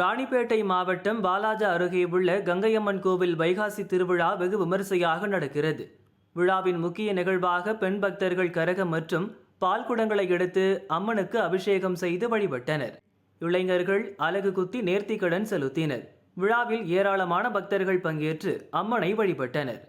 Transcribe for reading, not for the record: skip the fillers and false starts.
ராணிப்பேட்டை மாவட்டம் வாலாஜா அருகே உள்ள கங்கையம்மன் கோவில் வைகாசி திருவிழா வெகு விமரிசையாக நடக்கிறது. விழாவின் முக்கிய நிகழ்வாக பெண் பக்தர்கள் கரகம் மற்றும் பால் குடங்களை எடுத்து அம்மனுக்கு அபிஷேகம் செய்து வழிபட்டனர். இளைஞர்கள் அலகு குத்தி நேர்த்திக்கடன் செலுத்தினர். விழாவில் ஏராளமான பக்தர்கள் பங்கேற்று அம்மனை வழிபட்டனர்.